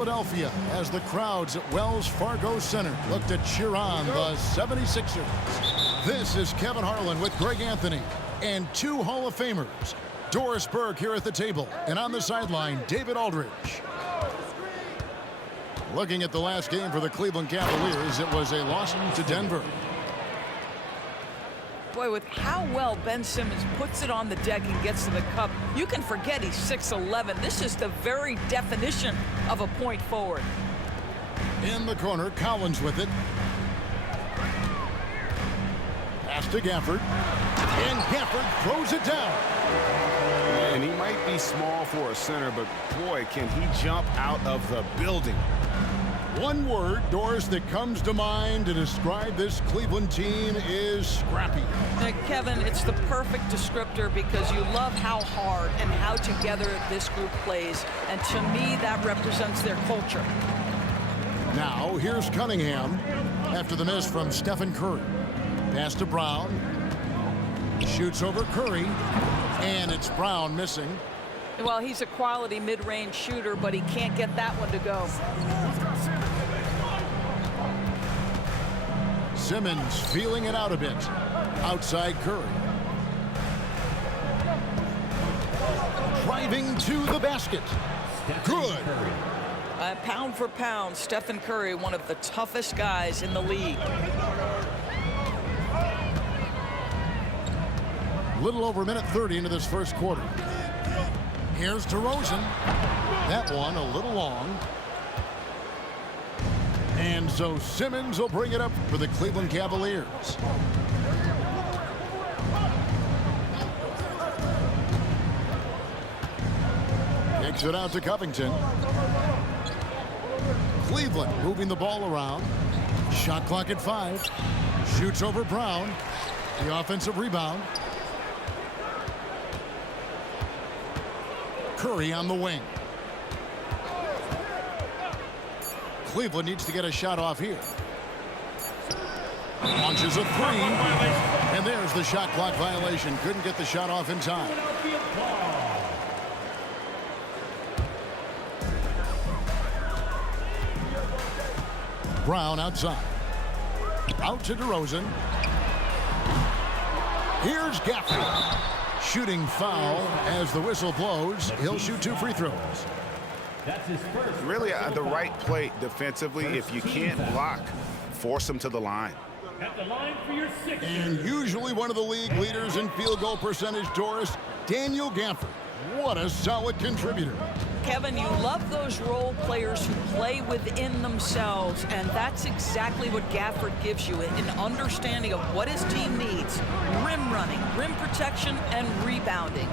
Philadelphia, as the crowds at Wells Fargo Center look to cheer on the 76ers. This is Kevin Harlan with Greg Anthony and two Hall of Famers. Doris Burke here at the table, and on the sideline, David Aldridge. Looking at the last game for the Cleveland Cavaliers, it was a loss to Denver. Boy, with how well Ben Simmons puts it on the deck and gets to the cup, you can forget he's 6'11". This is the very definition of a point forward. In the corner, Collins with it. Pass to Gafford. And Gafford throws it down. And he might be small for a center, but boy, can he jump out of the building. One word, Doris, that comes to mind to describe this Cleveland team is scrappy. Kevin, it's the perfect descriptor because you love how hard and how together this group plays. And to me, that represents their culture. Now, here's Cunningham after the miss from Stephen Curry. Pass to Brown. Shoots over Curry. And it's Brown missing. Well, he's a quality mid-range shooter, but he can't get that one to go. Simmons feeling it out a bit. Outside Curry. Driving to the basket. Good. Pound for pound, Stephen Curry, one of the toughest guys in the league. Little over a minute 30 into this first quarter. Here's DeRozan. That one a little long. And so Simmons will bring it up for the Cleveland Cavaliers. Kicks it out to Covington. Cleveland moving the ball around. Shot clock at 5. Shoots over Brown. The offensive rebound. Curry on the wing. Cleveland needs to get a shot off here. Launches a three. And there's the shot clock violation. Couldn't get the shot off in time. Brown outside. Out to DeRozan. Here's Gafford. Shooting foul as the whistle blows. He'll shoot 2 free throws. That's his first. Really the right play defensively. If you can't block, force him to the line. At the line for your sixth. And usually one of the league leaders in field goal percentage, Doris, Daniel Gafford. What a solid contributor. Kevin, you love those role players who play within themselves, and that's exactly what Gafford gives you, an understanding of what his team needs. Rim running, rim protection, and rebounding.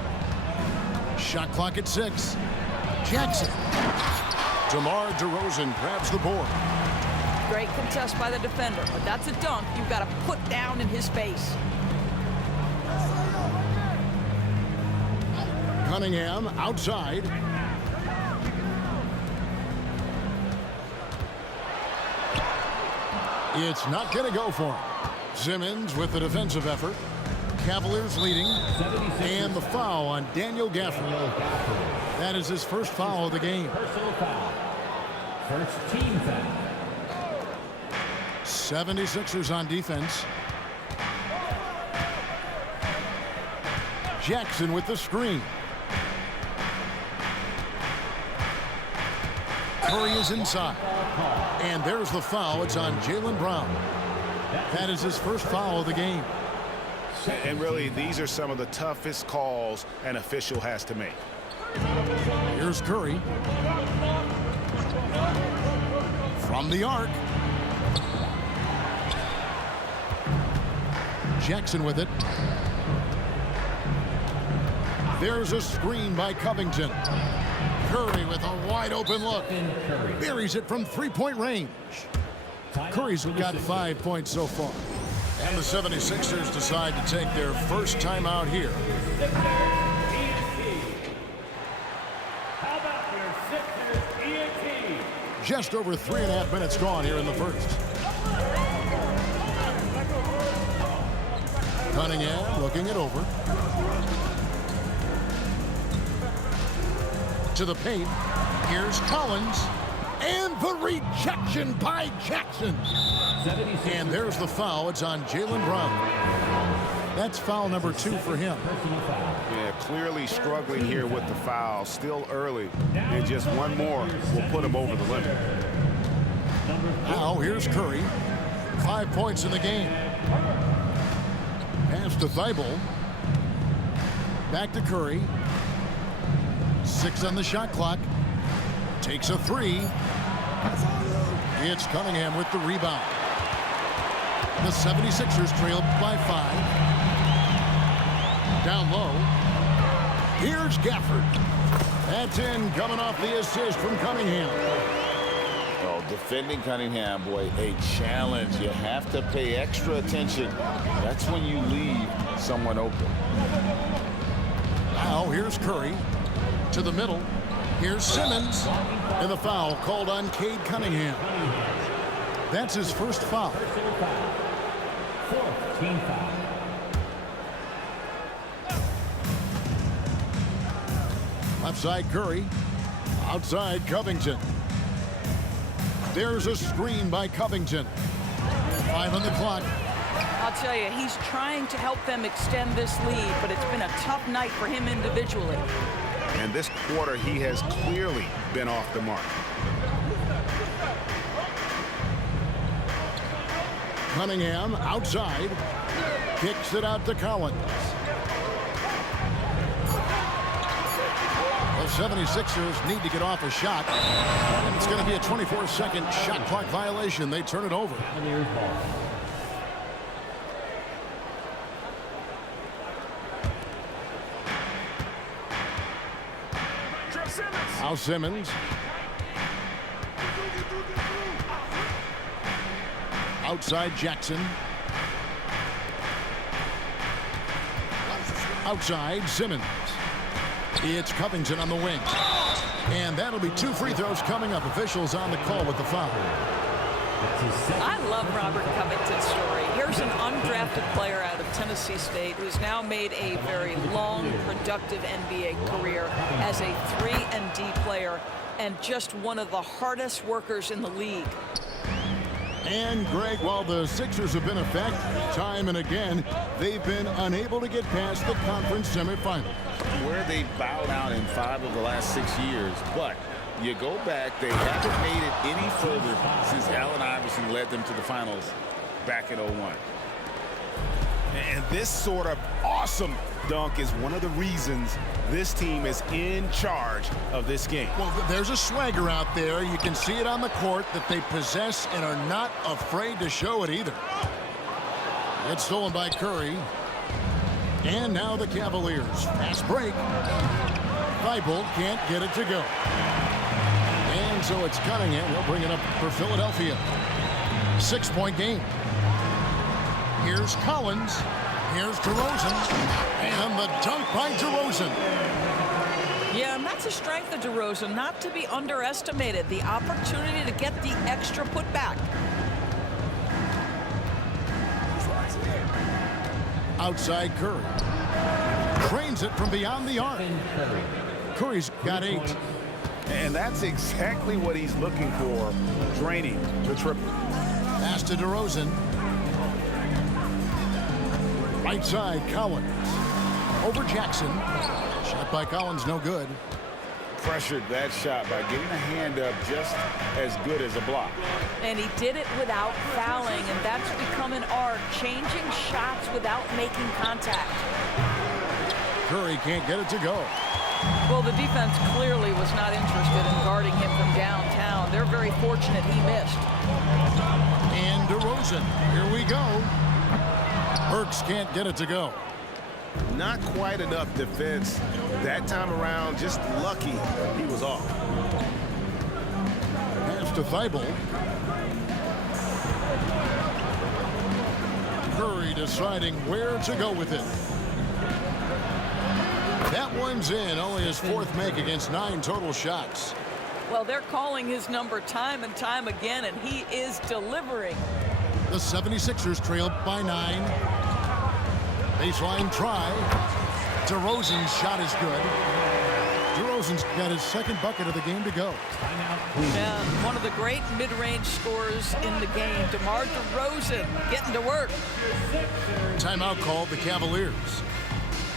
Shot clock at 6. Jackson. DeMar DeRozan grabs the board. Great contest by the defender, but that's a dunk you've got to put down in his face. Cunningham outside. It's not going to go for him. Simmons with the defensive effort. Cavaliers leading. And the foul on Daniel Gafford. That is his first foul of the game. Personal foul. First team foul. 76ers on defense. Jackson with the screen. Curry is inside. And there's the foul. It's on Jaylen Brown. That is his first foul of the game. And really, these are some of the toughest calls an official has to make. Here's Curry. From the arc. Jackson with it. There's a screen by Covington. Curry with a wide open look. Buries it from 3-point range. Curry's got 5 points so far. And the 76ers decide to take their first timeout here. How about your Sixers ENT? Just over 3.5 minutes gone here in the first. Cunningham looking it over. To the paint. Here's Collins. Rejection by Jackson. 76. And there's the foul. It's on Jaylen Brown. That's foul number 2 for him. Personal foul. Yeah, clearly struggling here with the foul. Still early. And just one more will put him over the limit. Now here's Curry. 5 points in the game. Pass to Thibault. Back to Curry. 6 on the shot clock. Takes a 3. It's Cunningham with the rebound. The 76ers trail by 5. Down low. Here's Gafford. That's in, coming off the assist from Cunningham. Oh, defending Cunningham, boy, a challenge. You have to pay extra attention. That's when you leave someone open. Now here's Curry to the middle. Here's Simmons. And the foul called on Cade Cunningham. That's his first foul. Personal foul. 4th team foul. Left side Curry. Outside Covington. There's a screen by Covington. 5 on the clock. I'll tell you, he's trying to help them extend this lead, but it's been a tough night for him individually. And this quarter, he has clearly been off the mark. Cunningham outside. Kicks it out to Collins. The 76ers need to get off a shot. And it's going to be a 24-second shot clock violation. They turn it over. Cavaliers ball. Now Simmons. Outside Jackson. Outside Simmons. It's Covington on the wing. And that'll be 2 free throws coming up. Officials on the call with the foul. I love Robert Covington's story. Here's an undrafted player out of Tennessee State who's now made a very long, productive NBA career as a 3-and-D player and just one of the hardest workers in the league. And Greg, while the Sixers have been effective time and again, they've been unable to get past the conference semifinal. Where they bowed out in 5 of the last 6 years, but you go back, they haven't made it any further since Allen Iverson led them to the finals back in 01. And this sort of awesome dunk is one of the reasons this team is in charge of this game. Well, there's a swagger out there. You can see it on the court that they possess and are not afraid to show it either. It's stolen by Curry. And now the Cavaliers. Fast break. Thibault can't get it to go. And so it's Cunningham. He'll bring it up for Philadelphia. 6-point game. Here's Collins. Here's DeRozan. And the dunk by DeRozan. Yeah, and that's a strength of DeRozan, not to be underestimated. The opportunity to get the extra putback. Outside Curry. Trains it from beyond the arc. Curry's got 8. And that's exactly what he's looking for, draining the triple. Pass to DeRozan. Right side, Collins. Over Jackson. Shot by Collins, no good. Pressured that shot by getting a hand up just as good as a block. And he did it without fouling, and that's become an art, changing shots without making contact. Curry can't get it to go. Well, the defense clearly was not interested in guarding him from downtown. They're very fortunate he missed. And DeRozan, here we go. Burks can't get it to go. Not quite enough defense that time around. Just lucky he was off. Pass to Thibault. Curry deciding where to go with it. That one's in. Only his 4th make against 9 total shots. Well, they're calling his number time and time again, and he is delivering. The 76ers trail by 9. Baseline try. DeRozan's shot is good. DeRozan's got his second bucket of the game to go. And one of the great mid-range scorers in the game, DeMar DeRozan, getting to work. Timeout called the Cavaliers.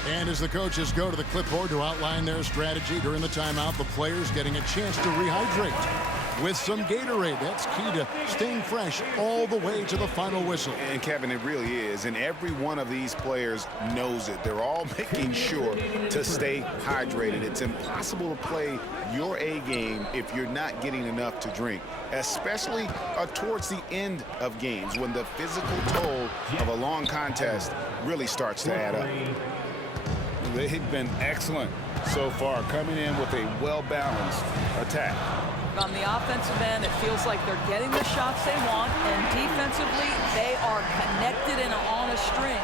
And as the coaches go to the clipboard to outline their strategy during the timeout, the players getting a chance to rehydrate with some Gatorade. That's key to staying fresh all the way to the final whistle. And Kevin, it really is. And every one of these players knows it. They're all making sure to stay hydrated. It's impossible to play your A game if you're not getting enough to drink, especially towards the end of games when the physical toll of a long contest really starts to add up. They've been excellent so far, coming in with a well-balanced attack. On the offensive end, it feels like they're getting the shots they want, and defensively, they are connected and on a string.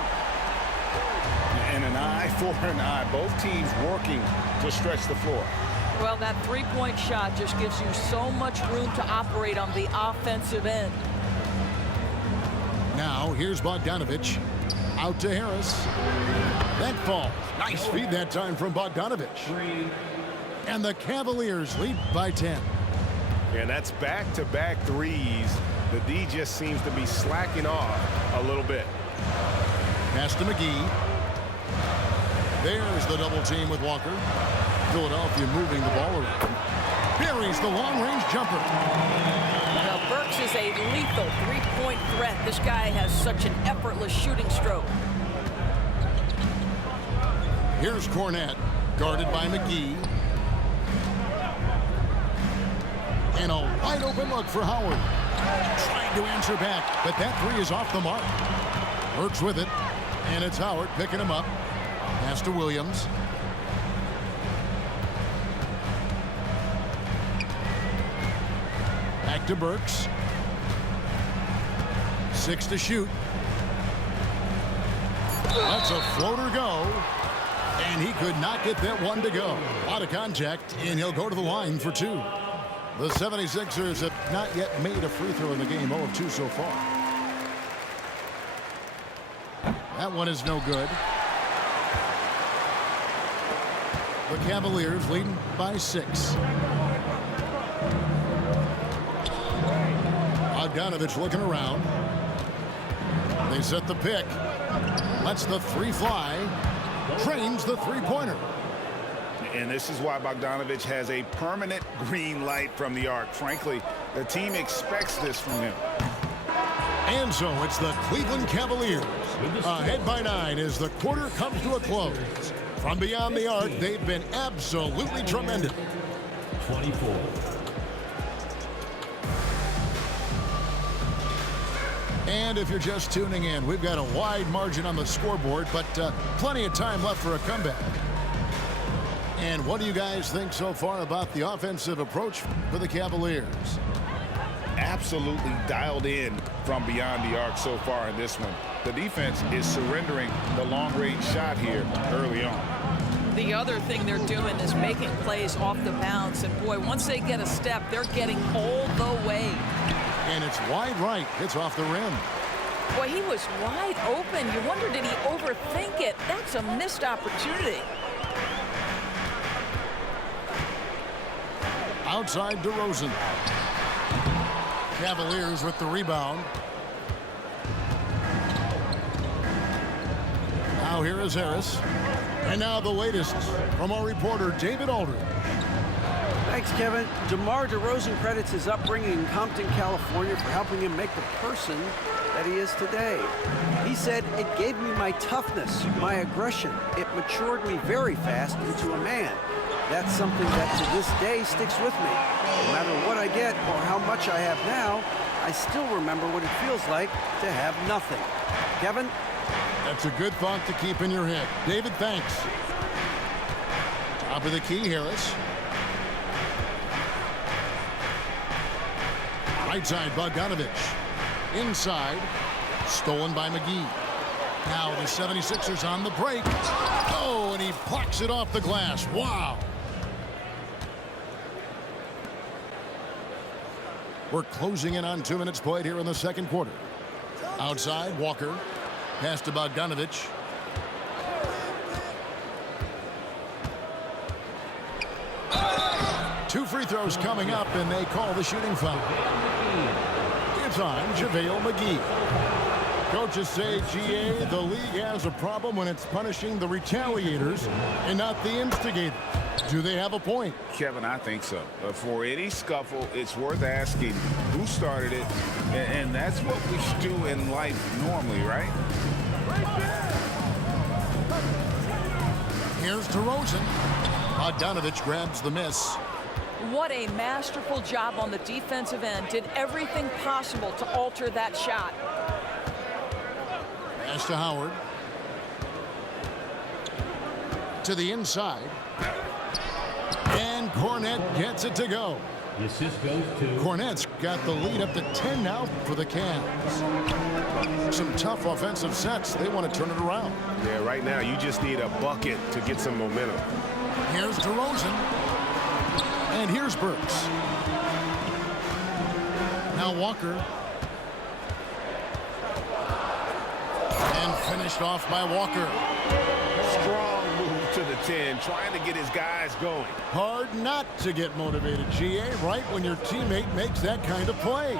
And an eye for an eye. Both teams working to stretch the floor. Well, that three-point shot just gives you so much room to operate on the offensive end. Now, here's Bogdanovich. Out to Harris. That falls. Nice feed that time from Bogdanovich. And the Cavaliers lead by 10. And that's back-to-back threes. The D just seems to be slacking off a little bit. Pass to McGee. There's the double team with Walker. Philadelphia moving the ball around. Buries the long-range jumper. Now, Burks is a lethal three-point threat. This guy has such an effortless shooting stroke. Here's Cornette, guarded by McGee. And a wide-open look for Howard. Trying to answer back, but that three is off the mark. Burks with it, and it's Howard picking him up. Pass to Williams. Back to Burks. 6 to shoot. That's a floater go. And he could not get that one to go. A lot of contact, and he'll go to the line for 2. The 76ers have not yet made a free throw in the game. 0 of 2 so far. That one is no good. The Cavaliers leading by 6. Bogdanovich looking around. They set the pick. Lets the three fly. Trains the three-pointer. And this is why Bogdanovich has a permanent green light from the arc. Frankly, the team expects this from him. And so it's the Cleveland Cavaliers ahead by 9 as the quarter comes to a close. From beyond the arc, they've been absolutely tremendous. 24. And if you're just tuning in, we've got a wide margin on the scoreboard, but plenty of time left for a comeback. And what do you guys think so far about the offensive approach for the Cavaliers? Absolutely dialed in from beyond the arc so far in this one. The defense is surrendering the long-range shot here early on. The other thing they're doing is making plays off the bounce. And, boy, once they get a step, they're getting all the way. And it's wide right. It's off the rim. Boy, he was wide open. You wonder, did he overthink it? That's a missed opportunity. Outside DeRozan. Cavaliers with the rebound. Now here is Harris. And now the latest from our reporter, David Aldridge. Thanks, Kevin. DeMar DeRozan credits his upbringing in Compton, California for helping him make the person that he is today. He said, "It gave me my toughness, my aggression. It matured me very fast into a man. That's something that to this day sticks with me. No matter what I get or how much I have now, I still remember what it feels like to have nothing." Kevin? That's a good thought to keep in your head. David, thanks. Top of the key, Harris. Right side, Bogdanovich. Inside, stolen by McGee. Now the 76ers on the break. Oh, and he plucks it off the glass. Wow. We're closing in on 2 minutes played here in the second quarter. Outside, Walker. Pass to Bogdanovich. throw's coming up, and they call the shooting foul. It's on JaVale McGee. Coaches say, GA, the league has a problem when it's punishing the retaliators and not the instigators. Do they have a point? Kevin, I think so. For any scuffle, it's worth asking who started it, and that's what we should do in life normally, right? Here's DeRozan. Bogdanovich grabs the miss. What a masterful job on the defensive end. Did everything possible to alter that shot. Pass to Howard. To the inside. And Cornette gets it to go. The assist goes to Cornette's got the lead up to 10 now for the Cavs. Some tough offensive sets. They want to turn it around. Yeah, right now you just need a bucket to get some momentum. Here's DeRozan. And here's Burks. Now Walker. And finished off by Walker. Strong move to the 10, trying to get his guys going. Hard not to get motivated, GA, right when your teammate makes that kind of play.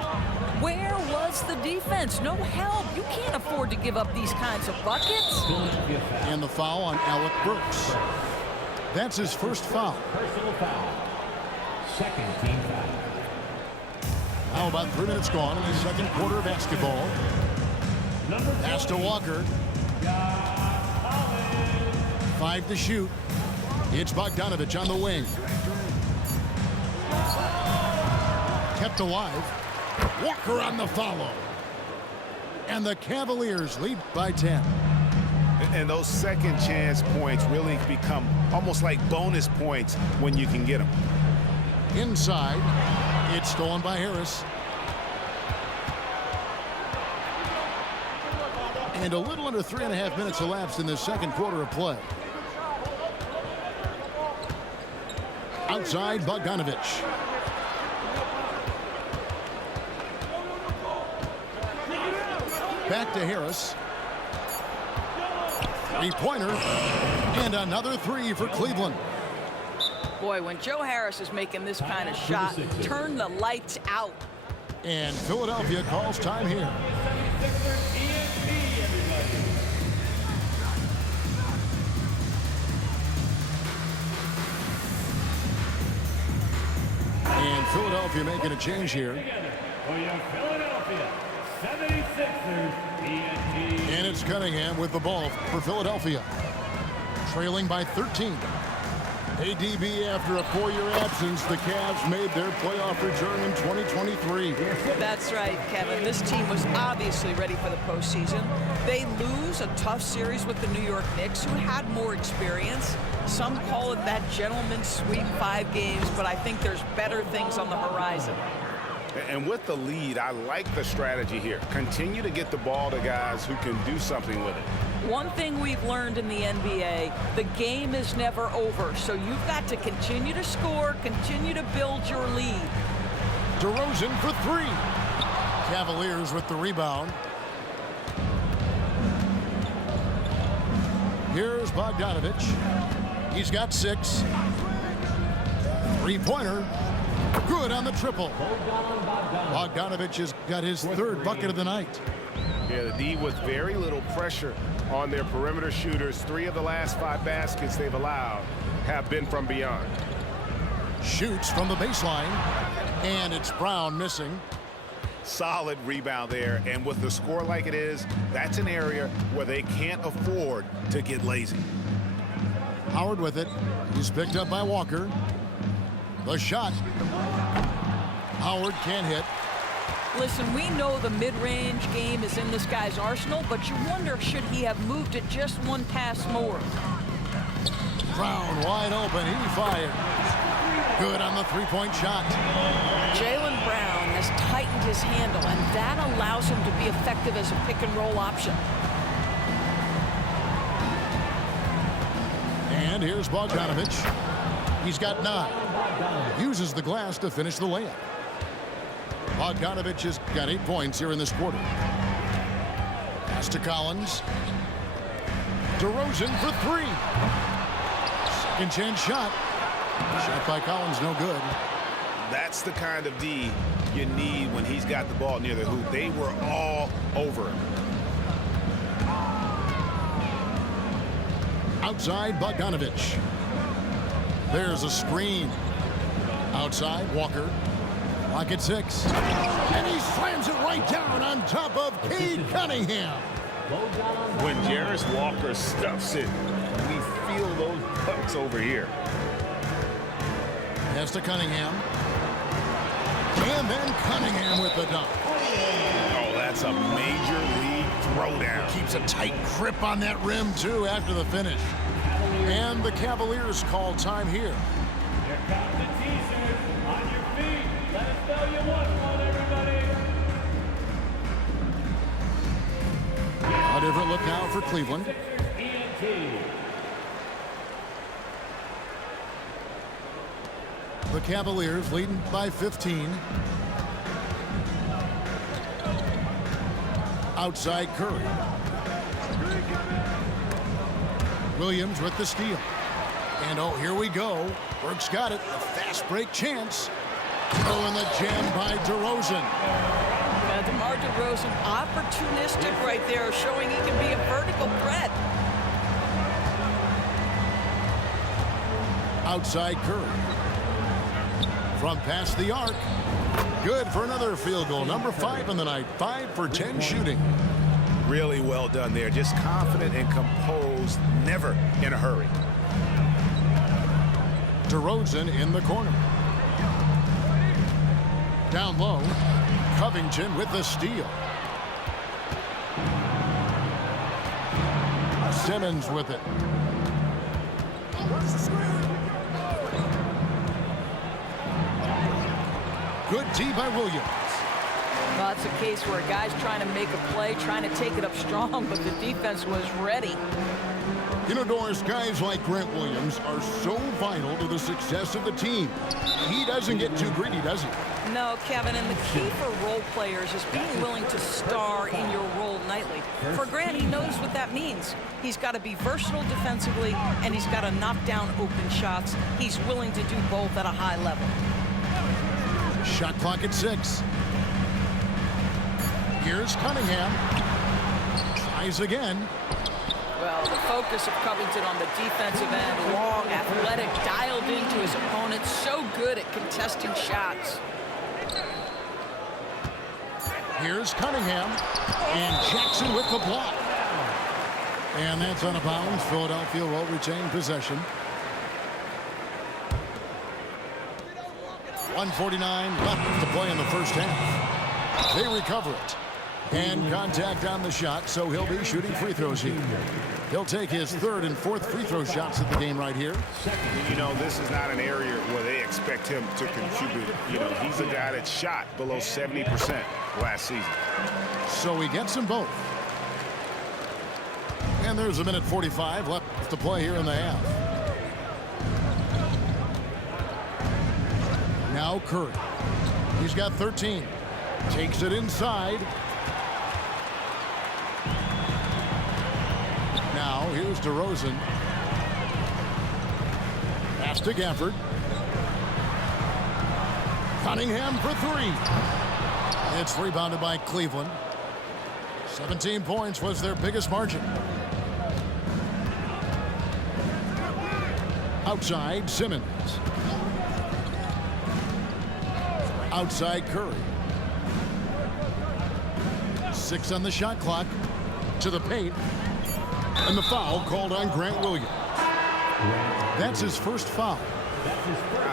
Where was the defense? No help. You can't afford to give up these kinds of buckets. And the foul on Alec Burks. That's his first foul. personal foul. Second team foul. Now about 3 minutes gone in the second quarter of basketball. Pass to Walker. 5 to shoot. It's Bogdanovich on the wing. Kept alive. Walker on the follow. And the Cavaliers lead by 10. And those second chance points really become almost like bonus points when you can get them. Inside. It's stolen by Harris. And a little under 3.5 minutes elapsed in the second quarter of play. Outside, Bogdanovich. Back to Harris. Three-pointer. And another 3 for Cleveland. Boy, when Joe Harris is making this kind of shot, turn the lights out. And Philadelphia calls time here. And Philadelphia making a change here. For your Philadelphia 76ers, TNT. And it's Cunningham with the ball for Philadelphia. Trailing by 13. ADB, after a 4-year absence, the Cavs made their playoff return in 2023. That's right, Kevin. This team was obviously ready for the postseason. They lose a tough series with the New York Knicks, who had more experience. Some call it that gentleman's sweep 5 games, but I think there's better things on the horizon. And with the lead, I like the strategy here. Continue to get the ball to guys who can do something with it. One thing we've learned in the NBA, the game is never over, so you've got to continue to score, continue to build your lead. DeRozan for 3. Cavaliers with the rebound. Here's Bogdanovich. He's got 6. Three-pointer. Good on the triple. Bogdanovich has got his 3rd bucket of the night. Yeah, the D with very little pressure on their perimeter shooters. 3 of the last 5 baskets they've allowed have been from beyond. Shoots from the baseline. And it's Brown missing. Solid rebound there. And with the score like it is, that's an area where they can't afford to get lazy. Howard with it. He's picked up by Walker. The shot. Howard can't hit. Listen, we know the mid-range game is in this guy's arsenal, but you wonder, should he have moved it just one pass more? Brown wide open. He fires. Good on the 3-point shot. Jaylen Brown has tightened his handle, and that allows him to be effective as a pick-and-roll option. And here's Bogdanovich. He's got 9. Uses the glass to finish the layup. Bogdanovich has got 8 points here in this quarter. Pass to Collins. DeRozan for 3. Second chance shot. Shot by Collins, no good. That's the kind of D you need when he's got the ball near the hoop. They were all over him. Outside, Bogdanovich. There's a screen. Outside, Walker. Lock at 6. And he slams it right down on top of Cade Cunningham. When Jarris Walker stuffs it, we feel those bucks over here. Pass to Cunningham. And then Cunningham with the dunk. Oh, that's a major league throwdown. Keeps a tight grip on that rim, too, after the finish. And the Cavaliers call time here. Here comes the T-shirts. On your feet. Let us know you want one, everybody. A different look now for Cleveland. ENT. The Cavaliers leading by 15. Outside Curry. Williams with the steal. And oh, here we go. Burke's got it. A fast break chance. Oh, and the jam by DeRozan. DeMar DeRozan, opportunistic right there, showing he can be a vertical threat. Outside Curry. From past the arc. Good for another field goal. Number 5 on the night. 5 for 10 shooting. Really well done there. Just confident and composed, never in a hurry. DeRozan in the corner. Down low, Covington with the steal. Simmons with it. Good D by Williams. Well, it's a case where a guy's trying to make a play, trying to take it up strong, but the defense was ready. You know, Doris, guys like Grant Williams are so vital to the success of the team. He doesn't get too greedy, does he? No, Kevin, and the key for role players is being willing to star in your role nightly. For Grant, he knows what that means. He's got to be versatile defensively, and he's got to knock down open shots. He's willing to do both at a high level. Shot clock at 6. Here's Cunningham. Tries again. Well, the focus of Covington on the defensive end, long, athletic, dialed into his opponent, so good at contesting shots. Here's Cunningham. And Jackson with the block. And that's out of bounds. Philadelphia will retain possession. 1:49 left to play in the first half. They recover it. And contact on the shot, so he'll be shooting free throws here. He'll take his 3rd and 4th free throw shots at the game right here. You know, this is not an area where they expect him to contribute. You know, he's a guy that shot below 70% last season. So he gets them both. And there's a minute 45 left to play here in the half. Now Curry. He's got 13. Takes it inside. Now here's DeRozan. Pass to Gafford. Cunningham for 3. It's rebounded by Cleveland. 17 points was their biggest margin. Outside, Simmons. Outside, Curry. 6 on the shot clock. To the paint. And the foul called on Grant Williams. That's his first foul.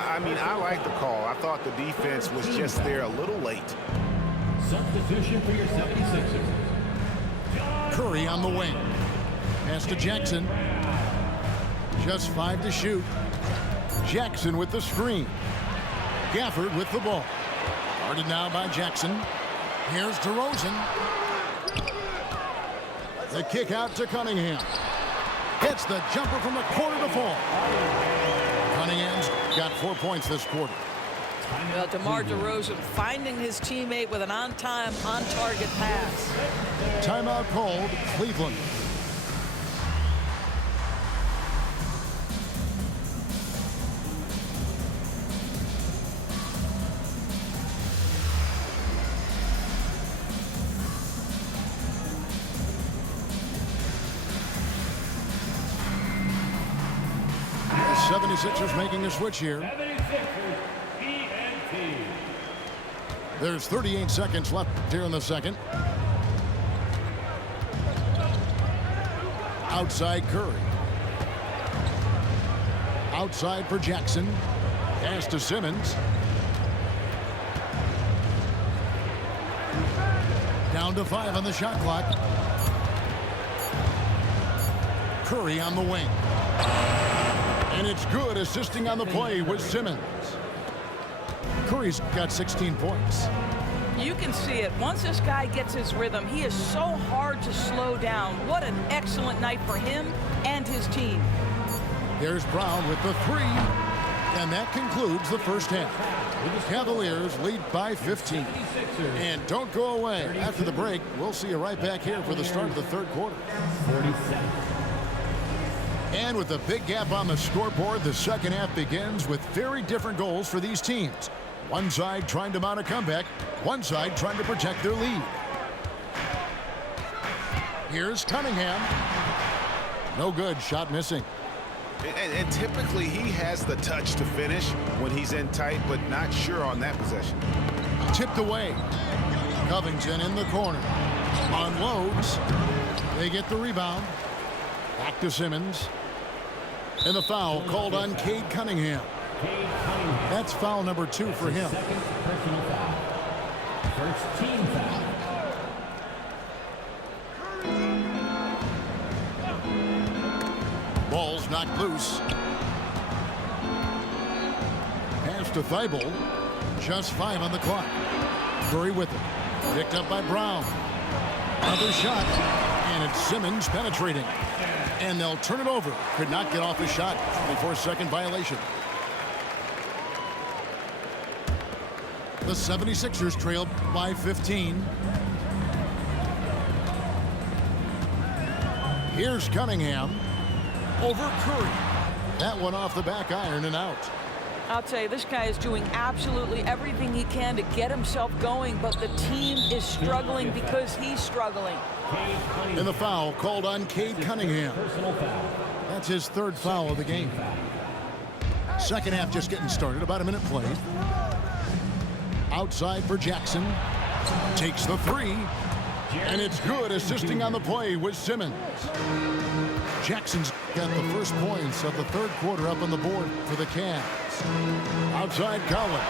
I mean, I like the call. I thought the defense was just there a little late. Substitution for your 76ers. Curry on the wing. Pass to Jackson. Just 5 to shoot. Jackson with the screen. Gafford with the ball. Guarded now by Jackson. Here's DeRozan. The kick out to Cunningham. Hits the jumper from the corner to fall. Cunningham's got 4 points this quarter. Well, DeMar DeRozan finding his teammate with an on-time, on-target pass. Timeout called, Cleveland. 76ers making a switch here. 76ers, ENT. There's 38 seconds left here in the second. Outside Curry. Outside for Jackson. Pass to Simmons. Down to 5 on the shot clock. Curry on the wing. And it's good, assisting on the play with Simmons. Curry's got 16 points. You can see it. Once this guy gets his rhythm, he is so hard to slow down. What an excellent night for him and his team. There's Brown with the 3. And that concludes the first half. Cavaliers lead by 15. And don't go away. After the break, we'll see you right back here for the start of the third quarter. 47. And with a big gap on the scoreboard, the second half begins with very different goals for these teams. One side trying to mount a comeback, one side trying to protect their lead. Here's Cunningham. No good, shot missing. And typically he has the touch to finish when he's in tight, but not sure on that possession. Tipped away. Covington in the corner. Unloads. They get the rebound. Back to Simmons. And the foul called on Cade Cunningham. That's foul number 2 for him. Second personal foul. First team foul. Ball's knocked loose. Pass to Thibault. Just 5 on the clock. Curry with it. Picked up by Brown. Another shot. And it's Simmons penetrating. And they'll turn it over. Could not get off his shot. 24-second violation. The 76ers trail by 15. Here's Cunningham. Over Curry. That one off the back iron and out. I'll tell you, this guy is doing absolutely everything he can to get himself going, but the team is struggling because he's struggling. And the foul called on Cade Cunningham. Personal foul. That's his 3rd foul of the game. Second half just getting started. About a minute played. Outside for Jackson. Takes the 3. And it's good, assisting on the play with Simmons. Jackson's got the first points of the third quarter up on the board for the Cavs. Outside Collins.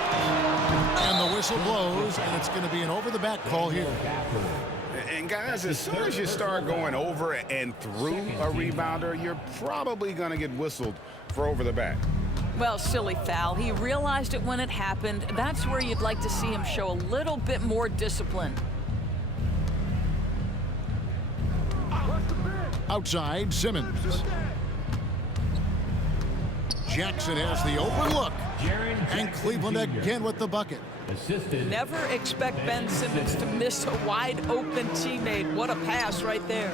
And the whistle blows, and it's going to be an over-the-back call here. And guys, as soon as you start going over and through a rebounder, you're probably going to get whistled for over the back. Well, silly foul. He realized it when it happened. That's where you'd like to see him show a little bit more discipline. Outside, Simmons. Jackson has the open look. And Cleveland again with the bucket. Assisted. Never expect Ben Simmons to miss a wide-open teammate. What a pass right there.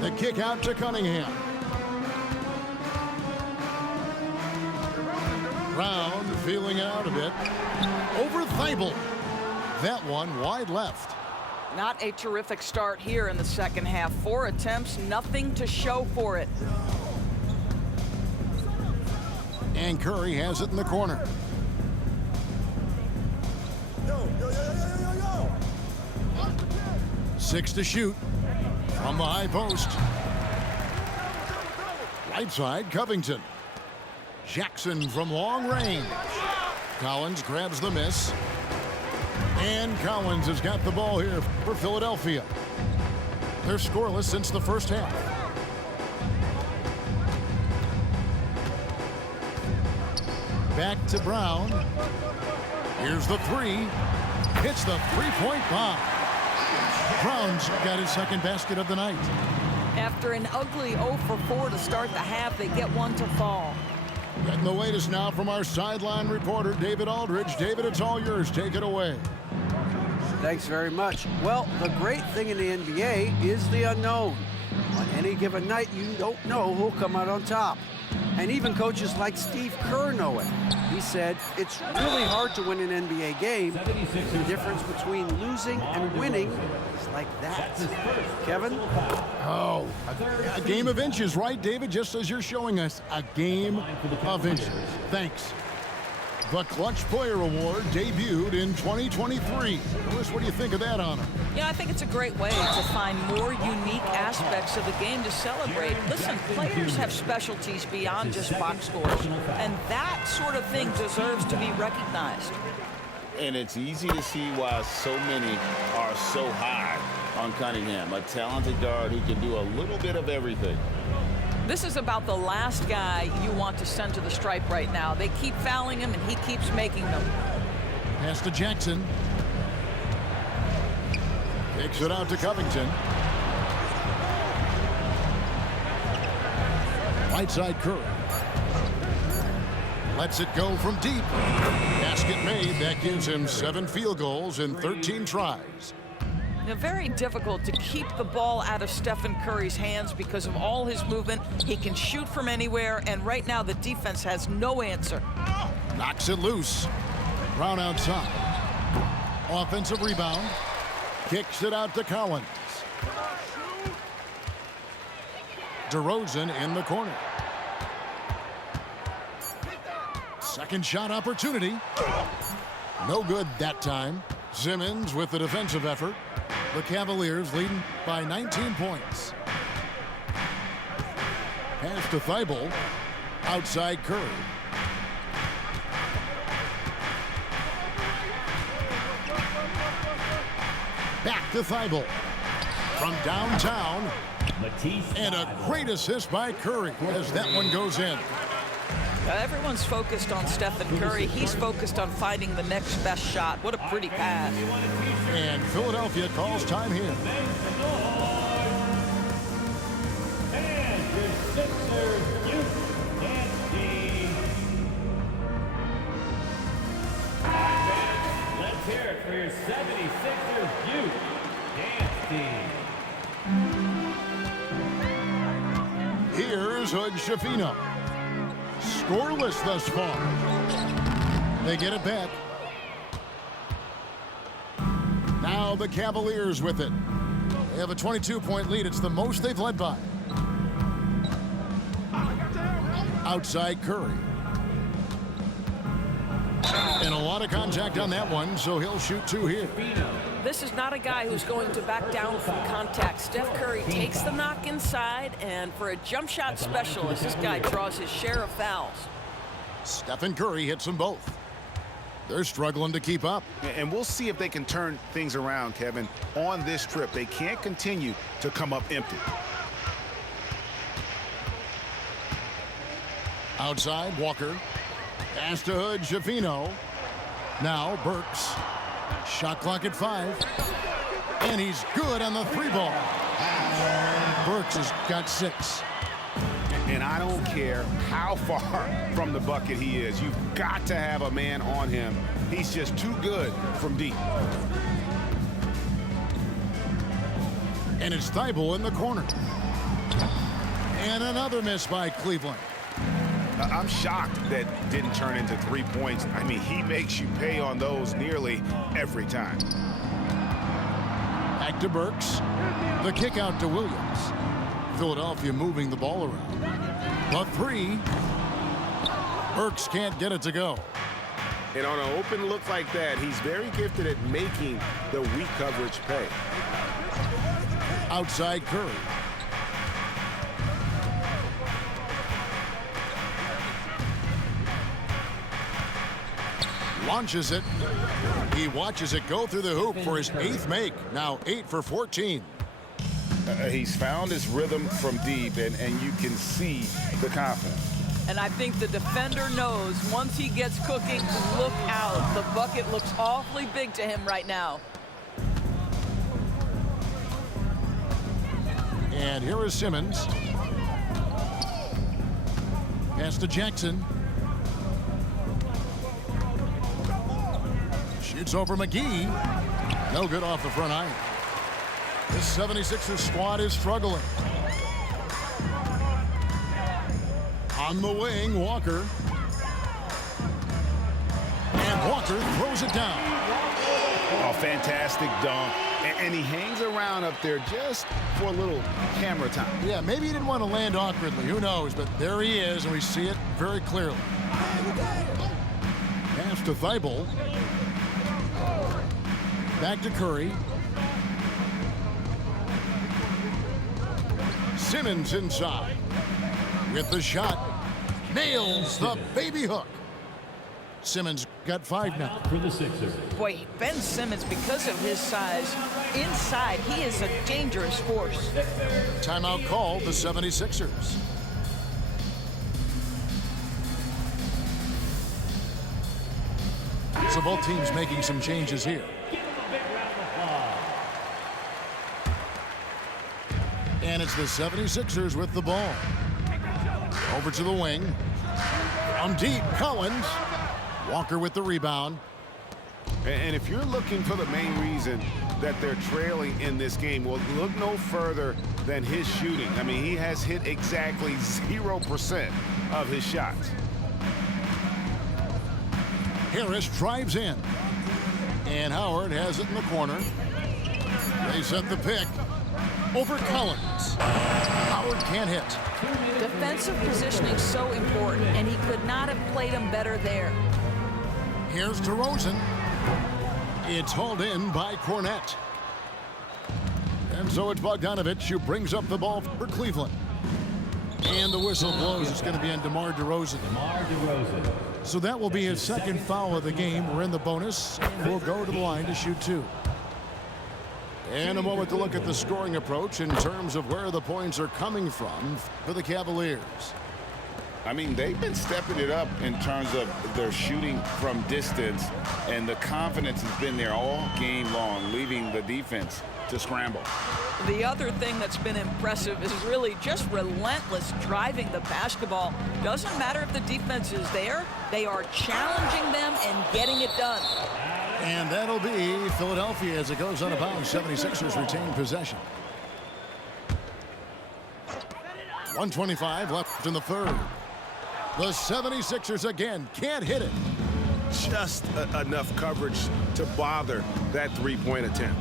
The kick out to Cunningham. Brown feeling it out a bit. Over Thibault. That one wide left. Not a terrific start here in the second half. 4 attempts, nothing to show for it. And Curry has it in the corner. Six to shoot from the high post. Right side, Covington. Jackson from long range. Collins grabs the miss. And Collins has got the ball here for Philadelphia. They're scoreless since the first half. Back to Brown. Here's the 3. Hits the three-point bomb. Brown's got his second basket of the night. After an ugly 0 for 4 to start the half, they get one to fall. Getting the latest now from our sideline reporter, David Aldridge. David, it's all yours. Take it away. Thanks very much. Well, the great thing in the NBA is the unknown. On any given night, you don't know who'll come out on top. And even coaches like Steve Kerr know it. He said, it's really hard to win an NBA game. The difference between losing and winning is like that. Kevin? Oh, a game of inches, right, David? Just as you're showing us, a game of inches. Thanks. The Clutch Player Award debuted in 2023. Lewis, what do you think of that honor? Yeah, I think it's a great way to find more unique aspects of the game to celebrate. Listen, players have specialties beyond just box scores, and that sort of thing deserves to be recognized. And it's easy to see why so many are so high on Cunningham, a talented guard who can do a little bit of everything. This is about the last guy you want to send to the stripe right now. They keep fouling him, and he keeps making them. Pass to Jackson. Takes it out to Covington. Right side Curry. Lets it go from deep. Basket made. That gives him 7 field goals in 13 tries. Now, very difficult to keep the ball out of Stephen Curry's hands because of all his movement. He can shoot from anywhere, and right now the defense has no answer. Knocks it loose. Brown outside. Offensive rebound. Kicks it out to Collins. DeRozan in the corner. Second shot opportunity. No good that time. Simmons with the defensive effort. The Cavaliers leading by 19 points. Pass to Thibault. Outside Curry. Back to Thibault. From downtown. And a great assist by Curry as that one goes in. Everyone's focused on Stephen Curry. He's focused on finding the next best shot. What a pretty pass. And Philadelphia calls time here. And your Sixers youth dance team. Let's hear it for your 76ers youth dance team. Here's Hood Schifino. Scoreless thus far. They get it back. Now the Cavaliers with it. They have a 22-point lead. It's the most they've led by. Outside Curry. And a lot of contact on that one, so he'll shoot 2 here. This is not a guy who's going to back down from contact. Steph Curry takes the knock inside, and for a jump shot specialist, this guy draws his share of fouls. Stephen Curry hits them both. They're struggling to keep up. And we'll see if they can turn things around, Kevin, on this trip. They can't continue to come up empty. Outside, Walker. Pass to Hood, Schifino. Now, Burks. Shot clock at 5. And he's good on the 3-ball. Burks has got 6. And I don't care how far from the bucket he is. You've got to have a man on him. He's just too good from deep. And it's Thibault in the corner. And another miss by Cleveland. I'm shocked that didn't turn into 3 points. I mean, he makes you pay on those nearly every time. Back to Burks. The kick out to Williams. Philadelphia moving the ball around. The 3. Burks can't get it to go. And on an open look like that, he's very gifted at making the weak coverage pay. Outside Curry. Launches it. He watches it go through the hoop for his 8th make. Now 8 for 14. He's found his rhythm from deep, and you can see the confidence. And I think the defender knows once he gets cooking, look out. The bucket looks awfully big to him right now. And here is Simmons. Pass to Jackson. Shoots over McGee. No good off the front iron. This 76ers squad is struggling. On the wing, Walker. And Walker throws it down. A fantastic dunk. And he hangs around up there just for a little camera time. Yeah, maybe he didn't want to land awkwardly. Who knows? But there he is, and we see it very clearly. Pass to Thibault. Back to Curry. Simmons inside. With the shot. Nails the baby hook. Simmons got 5 now. For the Sixers. Boy, Ben Simmons, because of his size, inside, he is a dangerous force. Timeout called the 76ers. So both teams making some changes here. Give him a big round of applause. And it's the 76ers with the ball. Over to the wing. From deep, Collins. Walker with the rebound. And if you're looking for the main reason that they're trailing in this game, well, look no further than his shooting. I mean, he has hit exactly 0% of his shots. Harris drives in. And Howard has it in the corner. They set the pick. Over Collins. Howard can't hit. Defensive positioning so important, and he could not have played him better there. Here's DeRozan. It's hauled in by Cornette. And so it's Bogdanovich who brings up the ball for Cleveland. And the whistle blows. It's going to be on DeMar DeRozan. DeMar DeRozan. So that will be his second foul of the game. We're in the bonus. We'll go to the line to shoot 2. And a moment to look at the scoring approach in terms of where the points are coming from for the Cavaliers. I mean, they've been stepping it up in terms of their shooting from distance, and the confidence has been there all game long, leaving the defense to scramble. The other thing that's been impressive is really just relentless driving the basketball. Doesn't matter if the defense is there, they are challenging them and getting it done. And that'll be Philadelphia as it goes out of bounds. 76ers retain possession. 1:25 left in the third. The 76ers again can't hit it. Just enough coverage to bother that three-point attempt.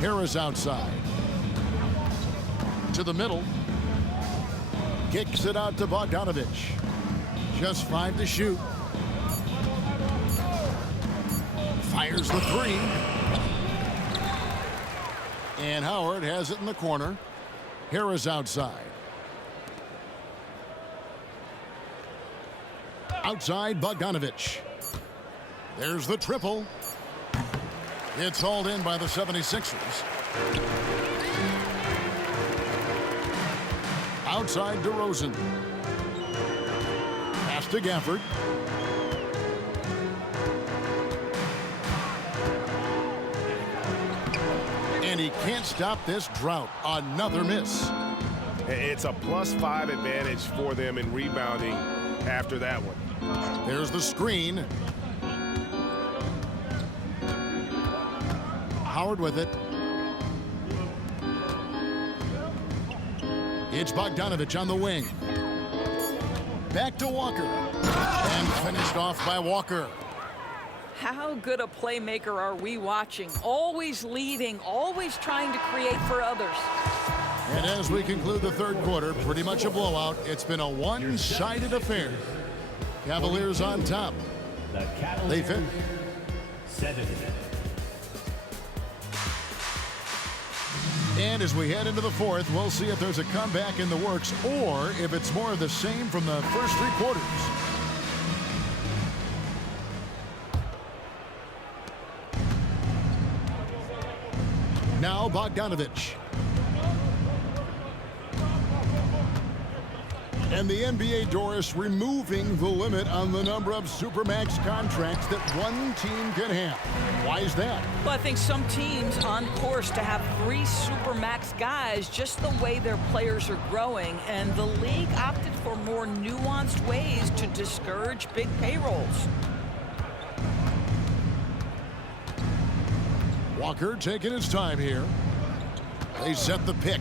Harris outside. To the middle. Kicks it out to Bogdanovich. Just 5 to shoot. Fires the 3. And Howard has it in the corner. Harris outside. Outside Bogdanovich. There's the triple. It's hauled in by the 76ers. Outside DeRozan. Pass to Gafford. And he can't stop this drought. Another miss. It's a +5 advantage for them in rebounding after that one. There's the screen. Howard with it. It's Bogdanovich on the wing. Back to Walker. And finished off by Walker. How good a playmaker are we watching? Always leading, always trying to create for others. And as we conclude the third quarter, pretty much a blowout. It's been a one-sided affair. Cavaliers on top. The They Cavaliers fit. 7. And as we head into the fourth, we'll see if there's a comeback in the works or if it's more of the same from the first 3 quarters. Now Bogdanovich. And the NBA, Doris, removing the limit on the number of Supermax contracts that one team can have. Why is that? Well, I think some teams on course to have 3 Supermax guys just the way their players are growing, and the league opted for more nuanced ways to discourage big payrolls. Walker taking his time here. They set the pick.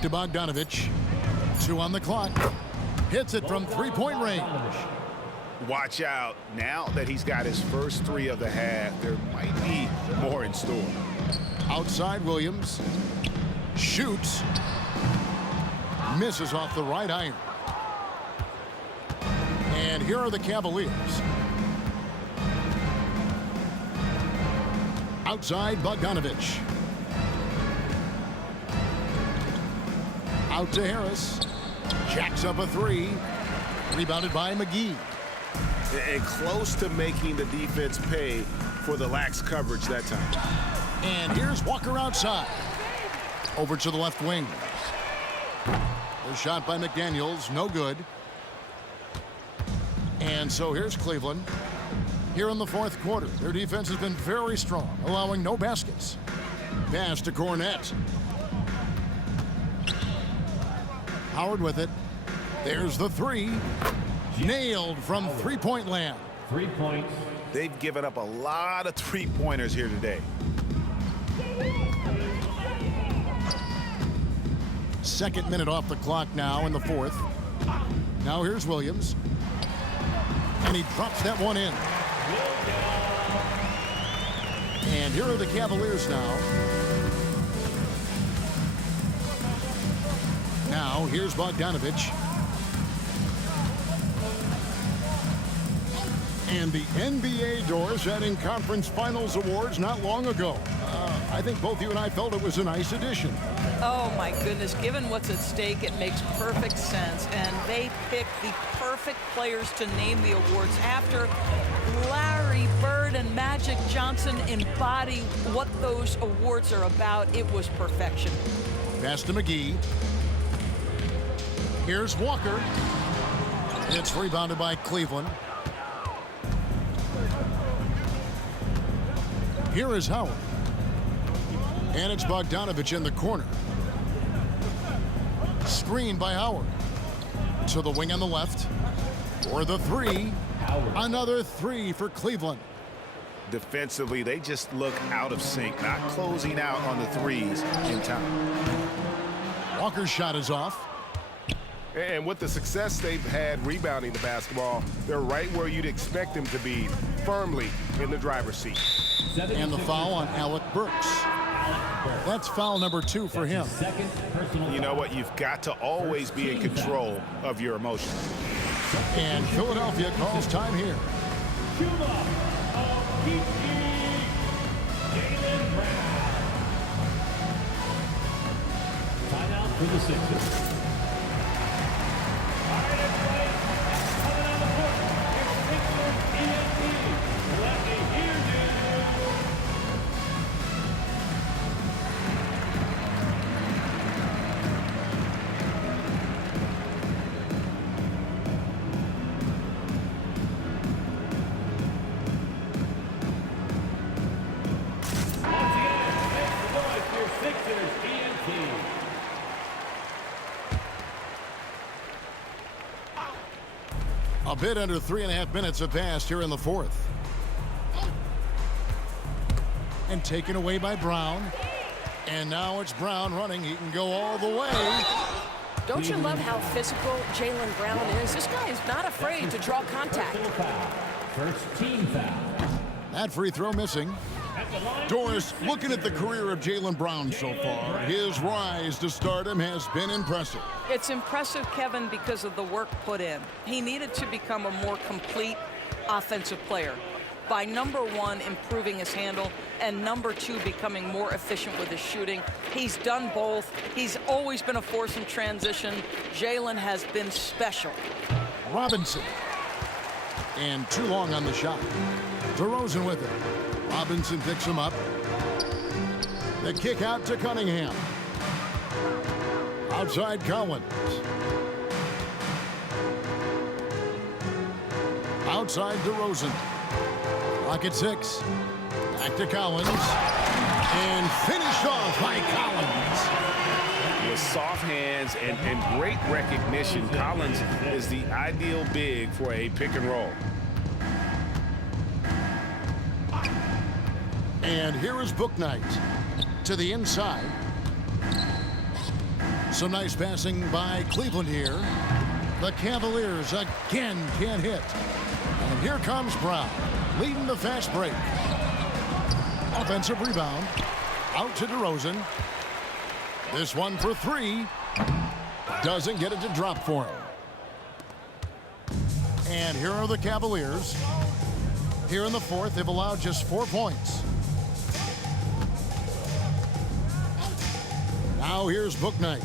Back to Bogdanovich. 2 on the clock. Hits it from three-point range. Watch out. Now that he's got his first 3 of the half, there might be more in store. Outside Williams. Shoots. Misses off the right iron. And here are the Cavaliers. Outside Bogdanovich. Out to Harris. Jacks up a 3. Rebounded by McGee. And close to making the defense pay for the lax coverage that time. And here's Walker outside. Over to the left wing. The shot by McDaniels, no good. And so here's Cleveland. Here in the fourth quarter, their defense has been very strong, allowing no baskets. Pass to Cornette. Howard with it. There's the 3. Nailed from three-point land. 3 points. They've given up a lot of three-pointers here today. Second minute off the clock now in the fourth. Now here's Williams. And he drops that one in. And here are the Cavaliers now. Now here's Bogdanovich. And the NBA doors setting conference finals awards not long ago. I think both you and I felt it was a nice addition. Oh my goodness, given what's at stake, it makes perfect sense. And they picked the perfect players to name the awards after. Larry Bird and Magic Johnson embody what those awards are about. It was perfection. Pass to McGee. Here's Walker. It's rebounded by Cleveland. Here is Howard. And it's Bogdanovich in the corner. Screen by Howard. To the wing on the left. For the 3. Another 3 for Cleveland. Defensively, they just look out of sync, not closing out on the 3s in time. Walker's shot is off. And with the success they've had rebounding the basketball, they're right where you'd expect them to be, firmly in the driver's seat. And the foul on Alec Burks. That's foul number 2 for him. You know what? You've got to always be in control of your emotions. And Philadelphia calls time here. Timeout for the Sixers. All right, everybody. Coming on the court. It's Sixers ENT. Let me hear you. Once again, make some noise for Sixers ENT. A bit under 3.5 minutes have passed here in the fourth. And taken away by Brown. And now it's Brown running. He can go all the way. Don't you love how physical Jaylen Brown is? This guy is not afraid to draw contact. First team foul. That free throw missing. Doris, looking at the career of Jaylen Brown so far, his rise to stardom has been impressive. It's impressive, Kevin, because of the work put in. He needed to become a more complete offensive player. By number 1, improving his handle, and number 2, becoming more efficient with his shooting. He's done both. He's always been a force in transition. Jaylen has been special. Robinson. And too long on the shot. DeRozan with it. Robinson picks him up. The kick out to Cunningham. Outside Collins. Outside DeRozan. Clock at 6. Back to Collins. And finished off by Collins. With soft hands and great recognition, Collins is the ideal big for a pick and roll. And here is Bouknight to the inside. Some nice passing by Cleveland here. The Cavaliers again can't hit. And here comes Brown, leading the fast break. Offensive rebound. Out to DeRozan. This one for three. Doesn't get it to drop for him. And here are the Cavaliers. Here in the fourth, they've allowed just 4 points. Now here's Bouknight.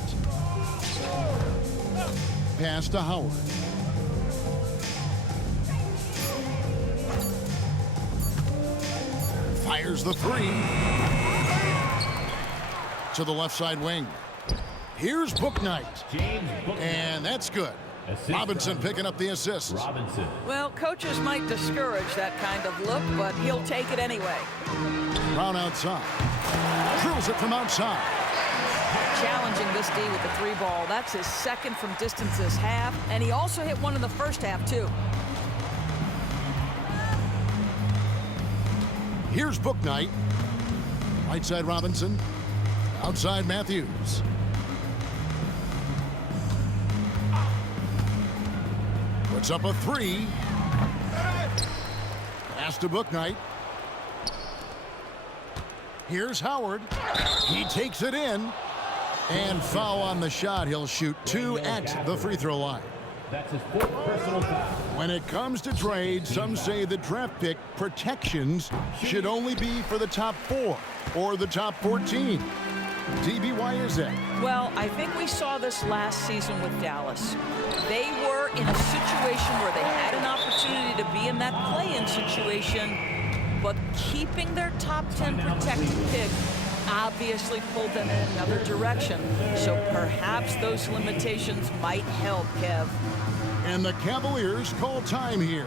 Pass to Howard. Fires the three. To the left side wing. Here's Bouknight. And that's good. Robinson picking up the assist. Well, coaches might discourage that kind of look, but he'll take it anyway. Brown outside. Drills it from outside. Challenging this D with the three ball. That's his second from distance this half, and he also hit one in the first half, too. Here's Bouknight. Right side Robinson. Outside Matthews. Puts up a three. Pass to Bouknight. Here's Howard. He takes it in. And foul on the shot. He'll shoot 2 at the free throw line. That's his 4th personal foul. When it comes to trade, some say the draft pick protections should only be for the top 4 or the top 14. DB, why is that? Well, I think we saw this last season with Dallas. They were in a situation where they had an opportunity to be in that play-in situation, but keeping their top 10 protected pick obviously pulled them in another direction. So perhaps those limitations might help, Kev. And the Cavaliers call time here.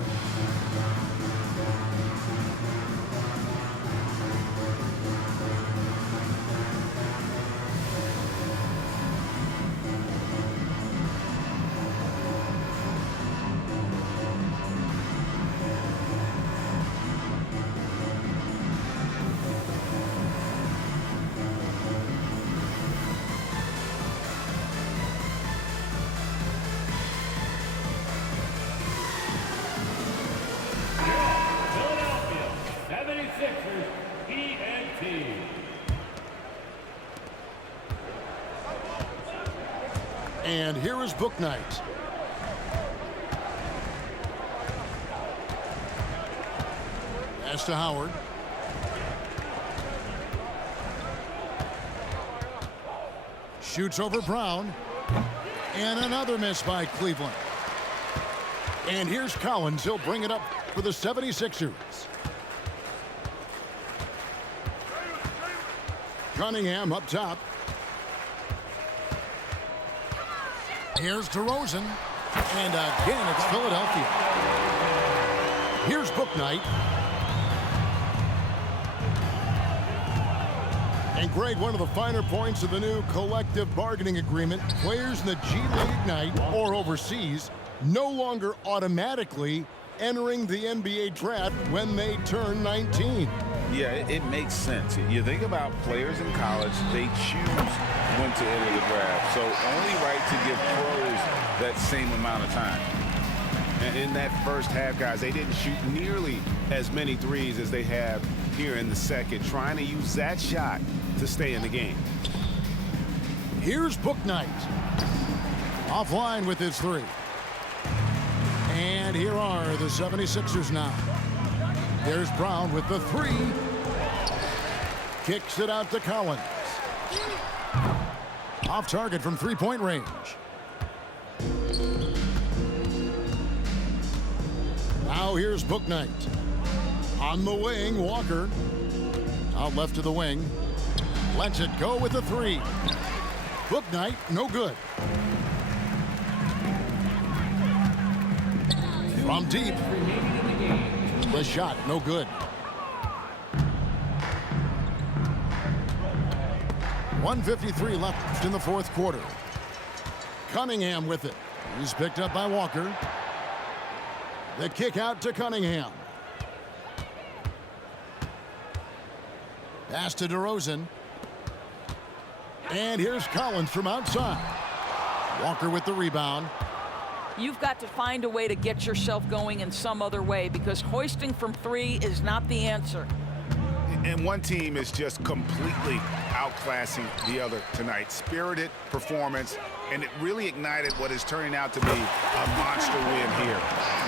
And here is Bouknight. Pass to Howard. Shoots over Brown. And another miss by Cleveland. And here's Collins. He'll bring it up for the 76ers. Cunningham up top. Here's DeRozan. And again, it's Philadelphia. Here's Bouknight. And Greg, one of the finer points of the new collective bargaining agreement, players in the G League Ignite or overseas no longer automatically entering the NBA draft when they turn 19. Yeah, it makes sense. You think about players in college, they choose when to enter the draft. So only right to give pros that same amount of time. And in that first half, guys, they didn't shoot nearly as many threes as they have here in the second, trying to use that shot to stay in the game. Here's Bouknight. Offline with his three. And here are the 76ers now. There's Brown with the three. Kicks it out to Collins. Off target from three-point range. Now here's Bouknight. On the wing, Walker. Out left to the wing. Lets it go with the three. Bouknight, no good. From deep. The shot, no good. 1:53 left in the fourth quarter. Cunningham with it. He's picked up by Walker. The kick out to Cunningham. Pass to DeRozan. And here's Collins from outside. Walker with the rebound. You've got to find a way to get yourself going in some other way, because hoisting from three is not the answer. And one team is just completely outclassing the other tonight. Spirited performance, and it really ignited what is turning out to be a monster win here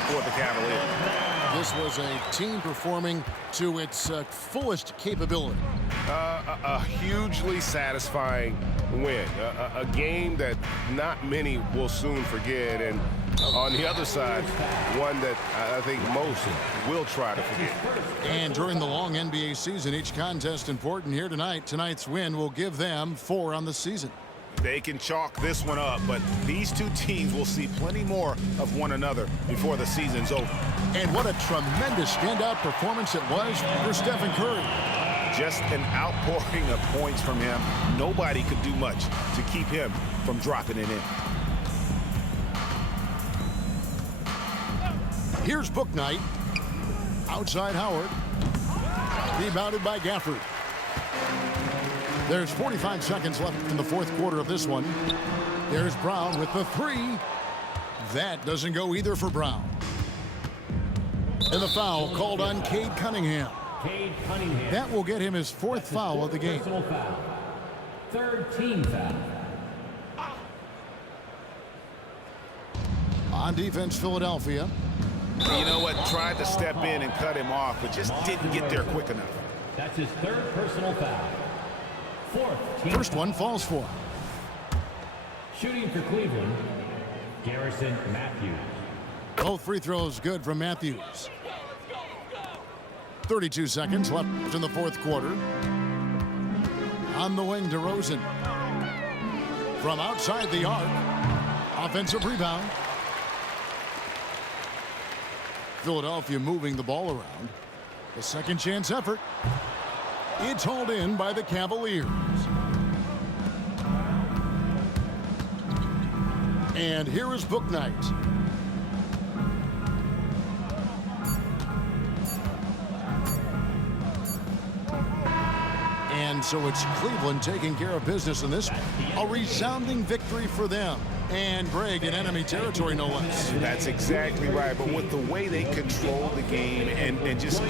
for the Cavaliers. This was a team performing to its fullest capability. A hugely satisfying win. A game that not many will soon forget. And on the other side, one that I think most will try to forget. And during the long NBA season, each contest important here tonight. Tonight's win will give them 4 on the season. They can chalk this one up, but these two teams will see plenty more of one another before the season's over. And what a tremendous standout performance it was for Stephen Curry. Just an outpouring of points from him. Nobody could do much to keep him from dropping it in. Here's Book Knight. Outside Howard. Rebounded by Gafford. There's 45 seconds left in the fourth quarter of this one. There's Brown with the three. That doesn't go either for Brown. And the foul called on Cade Cunningham. Cade Cunningham. That will get him his 4th foul of the game. Personal foul. Third team foul. On defense, Philadelphia. You know what? Tried to step in and cut him off, but just didn't get there quick enough. That's his 3rd personal foul. 4th team First foul. one falls for him. Shooting for Cleveland, Garrison Matthews. Both free throws good from Matthews. 32 seconds left in the fourth quarter. On the wing, DeRozan. From outside the arc. Offensive rebound. Philadelphia moving the ball around. The second chance effort. It's hauled in by the Cavaliers. And here is Book Knight. And so it's Cleveland taking care of business in this. A resounding victory for them. And Greg in enemy territory, no less. That's exactly right. But with the way they control the game and just